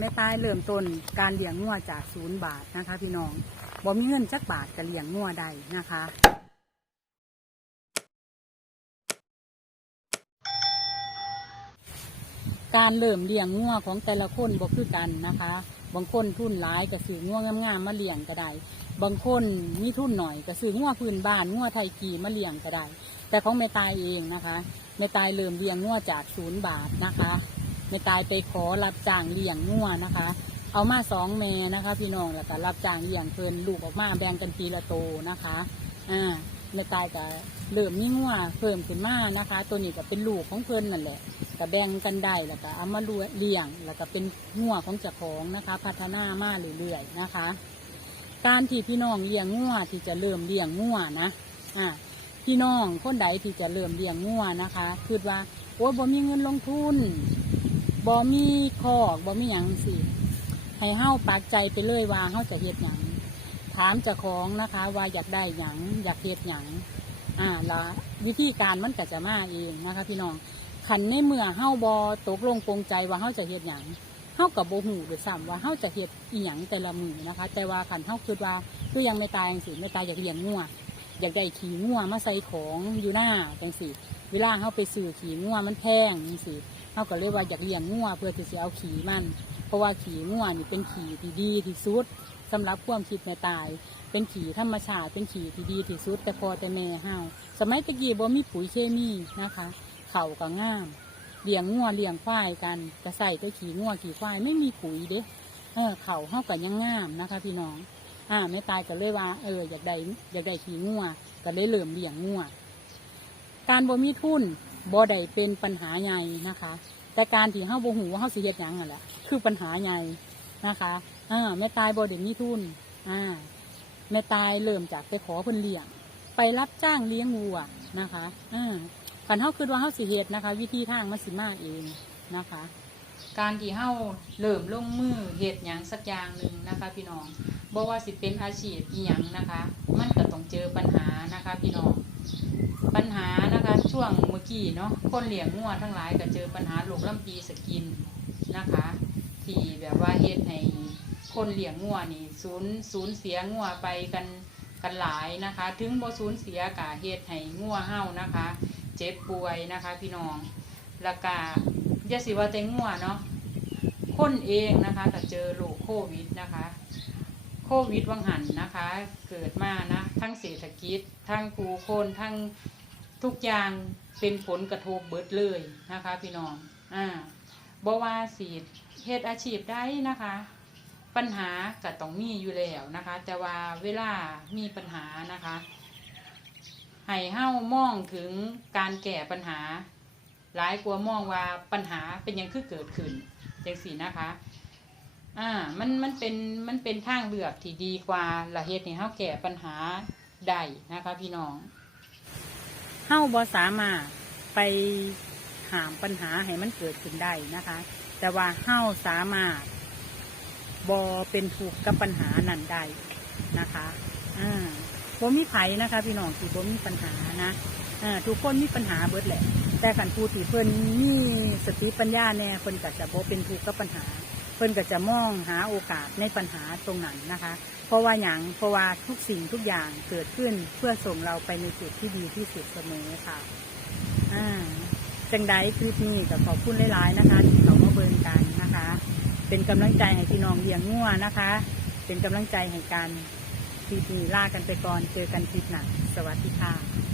แม่ตายเริ่มต้นการเลี้ยงงัวจากศูนย์บาทนะคะ พี่น้องบ่มีเงินจักบาทจะเลี้ยงงัวได้นะคะการเริ่มเลี้ยงงัวของแต่ละคนบ่คือกันนะคะ บางคนทุนหลายก็ซื้องัวงามๆมาเลี้ยงก็ได้ บางคนมีทุนหน่อยก็ซื้องัวพื้นบ้านงัวไทยกีมาเลี้ยงก็ได้ แต่ของแม่ตายเองนะคะแม่ตายเริ่มเลี้ยงงัวจากศูนย์บาทนะคะ แม่ตายไปขอรับจ้างเลี้ยงงัวนะคะ เอามาสองแม่นะคะ พี่น้องแล้วก็รับจ้างเลี้ยงเพิ่นลูกออกมาแบ่งกันปีละโตนะคะอ่าแม่ตายก็เริ่มมีงัวเพิ่มขึ้นมานะคะ ตัวนี้ก็เป็นลูกของเพิ่นนั่นแหละก็แบ่งกันได้แล้วก็เอามาเลี้ยงแล้วก็เป็นงัวของเจ้าของนะคะ พัฒนามาเรื่อยๆนะคะ การที่พี่น้องเลี้ยงงัวที่จะเริ่มเลี้ยงงัวนะอ่าพี่น้องคนใดที่จะเริ่มเลี้ยงงัวนะคะ คือว่าโอ้ยบ่มีเงินลงทุน บ่มีคอกบ่มีหยังสิให้เฮาปักใจไปเลยว่าเฮาจะเฮ็ดหยังถามเจ้าของนะคะ ว่าอยากได้หยังอยากเฮ็ดหยังอ่าแล้ววิธีการมันก็จะมาเองนะคะพี่น้องขันในเมื่อเฮาบอตกลงปรงใจว่าเฮาจะเฮ็ดหยังเฮากับโบหูด้วยซ้ำว่าเฮาจะเฮ็ดอีหยังแต่ละมือนะคะ แต่ว่าขันเฮาคิดว่าคือยังไม่ตายสิไม่ตายอยากเลี้ยงงัว อยากได้ขี่งัวมาใส่ของอยู่หน้าจังสิเวลาเฮาไปซื้อขี่งัวมันแพงจังสิเฮาก็เลยว่าอยากเลี้ยงงัวเพื่อที่จะเอาขี่มัน เพราะว่าขี่งัวนี่เป็นขี่ที่ดีที่สุดสำหรับความคิดแม่ตาย เป็นขี่ธรรมชาติเป็นขี่ที่ดีที่สุด แต่พอแต่แม่เฮาสมัยตะกี้บ่มีปุ๋ยเคมีนะคะ เข่าก็ง่ามเลี้ยงงัวเลี้ยงควายกันจะใส่ตัวขี่งัวขี่ควายไม่มีปุ๋ยเด้เออเข่าเฮากันยังง่ามนะคะ พี่น้อง อ่าไม่ตายก็เลยว่า เออ อยากได้อยากได้ขี่งัวก็เลยเริ่มเลี้ยงงัวการบ่มีทุนบ่ได้เป็นปัญหาใหญ่นะคะ แต่การที่เฮาบ่หูว่าเฮาสิเฮ็ดหยังนั่นแหละคือปัญหาใหญ่นะคะอ่าแม่ตายบ่ได้มีทุนอ่าแม่ตายเริ่มจากไปขอเพิ่นเลี้ยง ไปรับจ้างเลี้ยงวัวนะคะอ่าขันเฮาคือว่าเฮาสิเฮ็ดนะคะ วิธีทางมันสิมาเองนะคะ การที่เฮาเริ่มลงมือเฮ็ดหยังสักอย่างหนึ่งนะคะ พี่น้อง บ่ว่าสิเป็นอาชีพอีหยังนะคะ มันก็ต้องเจอปัญหานะคะ พี่น้องปัญหานะคะช่วงเมื่อกี้เนาะคนเลี้ยงงัวทั้งหลายก็เจอปัญหาโรคลำปีสกินนะคะ ที่แบบว่าเฮ็ดให้คนเลี้ยงงัวนี่สูญสูญเสียงัวไปกันกันหลายนะคะ ถึงบ่สูญเสียกะเฮ็ดให้งัวเฮานะคะ เจ็บป่วยนะคะ พี่น้องแล้วก็ยาสิว่าแต่งัวเนาะคนเองนะคะก็เจอโรคโควิดนะคะ โควิดวังหันนะคะ เกิดมานะ ทั้งเศรษฐกิจ ทั้งผู้คนทั้งทุกอย่างเป็นผลกระทบเบิดเลยนะคะ พี่น้องอ่าบว่าสีเฮ็ดอาชีพได้นะคะ ปัญหาก็ต้องมีอยู่แล้วนะคะ แต่ว่าเวลามีปัญหานะคะให้เฮ้ามองถึงการแก้ปัญหา หลายกลัวมองว่าปัญหาเป็นยังคือเกิดขึ้นจังสี่นะคะ อ่า มันมันเป็นมันเป็นทางเลือกที่ดีกว่าละเหตุให้เฮาแก้ปัญหาได้นะคะ พี่น้องเฮาบ่สามารถไปหามปัญหาให้มันเกิดขึ้นได้นะคะ แต่ว่าเฮาสามารถบ่เป็นทุกกับปัญหานั้นได้นะคะอ่าบ่มีไผนะคะ พี่น้องที่บ่มีปัญหานะอ่าทุกคนมีปัญหาเบิดแหละ แต่ขันผู้ที่เพิ่นมีสติปัญญาแน่เพิ่นก็จะบ่เป็นทุกกับปัญหา เพิ่นก็จะมองหาโอกาสในปัญหาตรงนั้นนะคะ เพราะว่าอย่างเพราะว่าทุกสิ่งทุกอย่างเกิดขึ้นเพื่อส่งเราไปในจุดที่ดีที่สุดเสมอค่ะอ่าจังใดคลิปนี้ก็ขอบคุณหลายๆนะคะที่เขามาเบิ่งกันนะคะ เป็นกำลังใจให้พี่น้องเลี้ยงงัวนะคะ เป็นกำลังใจให้การคลิปนี้ลากันไปก่อนเจอกันคลิปหน้าสวัสดีค่ะ